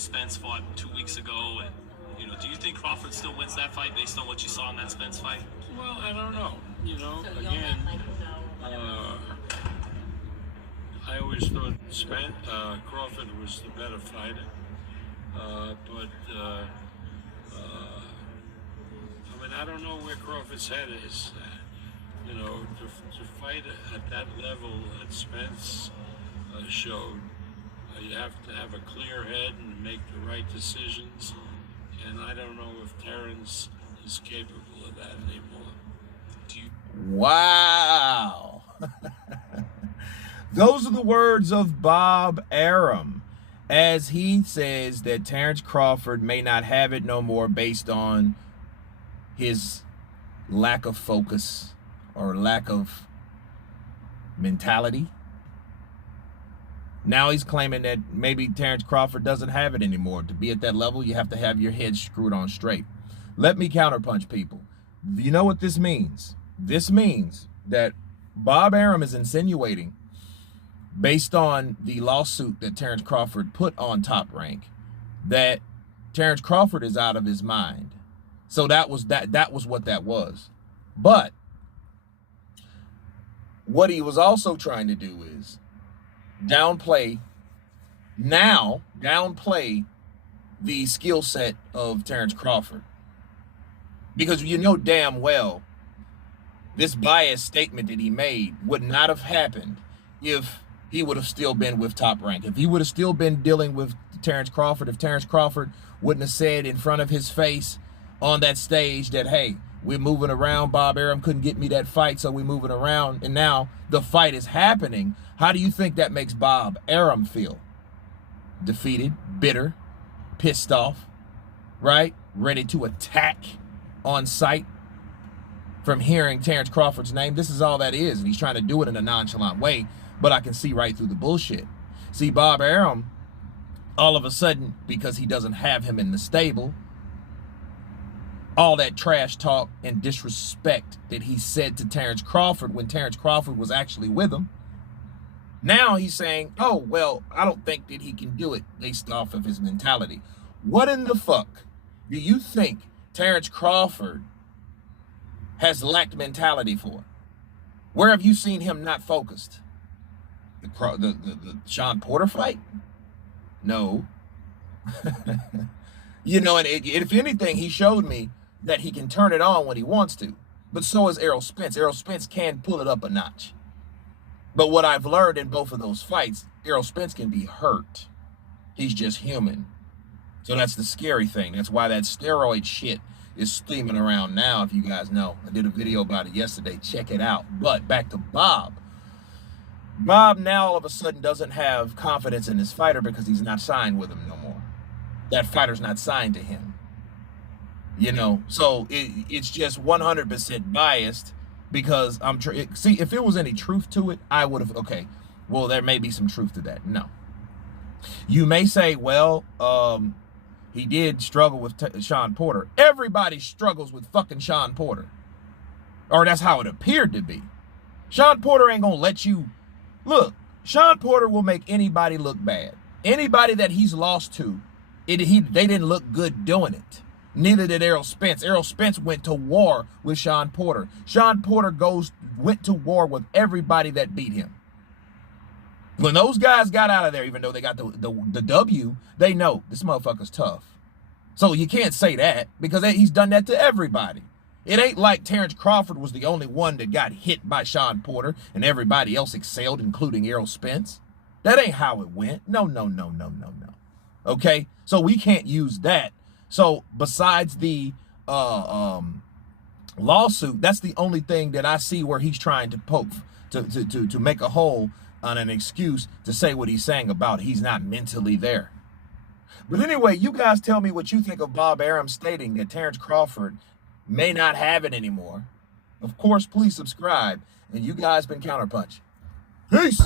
Spence fought 2 weeks ago, and do you think Crawford still wins that fight based on what you saw in that Spence fight? Well, I don't know. Again, I always thought Crawford was the better fighter, but I don't know where Crawford's head is. To fight at that level that Spence showed, you have to have a clear head and make the right decisions. And I don't know if Terence is capable of that anymore. Wow. Those are the words of Bob Arum as he says that Terence Crawford may not have it no more based on his lack of focus or lack of mentality. Now he's claiming that maybe Terence Crawford doesn't have it anymore. To be at that level, you have to have your head screwed on straight. Let me counterpunch, people. You know what this means? This means that Bob Arum is insinuating, based on the lawsuit that Terence Crawford put on Top Rank, that Terence Crawford is out of his mind. So that was what that was. But what he was also trying to do is downplay the skill set of Terence Crawford. Because you know damn well this biased statement that he made would not have happened if he would have still been with Top Rank. If he would have still been dealing with Terence Crawford, if Terence Crawford wouldn't have said in front of his face on that stage that, hey, we're moving around, Bob Arum couldn't get me that fight, so we're moving around, and now the fight is happening. How do you think that makes Bob Arum feel? Defeated, bitter, pissed off, right? Ready to attack on sight from hearing Terence Crawford's name. This is all that is, and he's trying to do it in a nonchalant way, but I can see right through the bullshit. See, Bob Arum, all of a sudden, because he doesn't have him in the stable, all that trash talk and disrespect that he said to Terence Crawford when Terence Crawford was actually with him, now he's saying, oh, well, I don't think that he can do it based off of his mentality. What in the fuck do you think Terence Crawford has lacked mentality for? Where have you seen him not focused? The Sean Porter fight? No. And if anything, he showed me that he can turn it on when he wants to. But so is Errol Spence. Errol Spence can pull it up a notch. But what I've learned in both of those fights, Errol Spence can be hurt. He's just human. So that's the scary thing. That's why that steroid shit is steaming around now, if you guys know. I did a video about it yesterday. Check it out. But back to Bob. Bob now all of a sudden doesn't have confidence in his fighter because he's not signed with him no more. That fighter's not signed to him. So it's just 100% biased because see, if there was any truth to it, I would have, okay, well, there may be some truth to that. No. You may say, well, he did struggle with Sean Porter. Everybody struggles with fucking Sean Porter. Or that's how it appeared to be. Sean Porter ain't gonna let you, look, Sean Porter will make anybody look bad. Anybody that he's lost to, they didn't look good doing it. Neither did Errol Spence. Errol Spence went to war with Sean Porter. Sean Porter went to war with everybody that beat him. When those guys got out of there, even though they got the W, they know this motherfucker's tough. So you can't say that because he's done that to everybody. It ain't like Terence Crawford was the only one that got hit by Sean Porter and everybody else excelled, including Errol Spence. That ain't how it went. No. Okay? So we can't use that. So besides the lawsuit, that's the only thing that I see where he's trying to poke, to make a hole on an excuse to say what he's saying about he's not mentally there. But anyway, you guys tell me what you think of Bob Arum stating that Terence Crawford may not have it anymore. Of course, please subscribe. And you guys been Counterpunch. Peace.